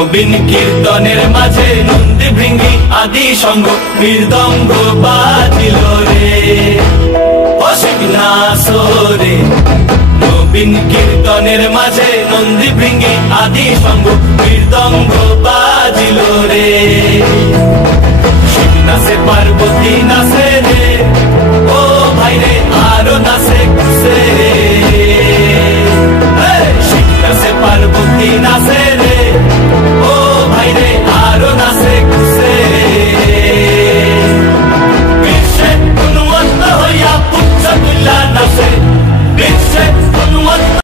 নবীন কীর্তনের মাঝে নন্দী ভৃঙ্গি আদি সঙ্গ মৃদঙ্গ বাজিল রে, ও শিব নাচো রে। নবীন কীর্তনের মাঝে নন্দী ভৃঙ্গি আদি সঙ্গ মৃদঙ্গ বাজিল রে। শিব নাচে পার্বতী নাচে রে, ও ভাই রে আরো নাচে খুশে।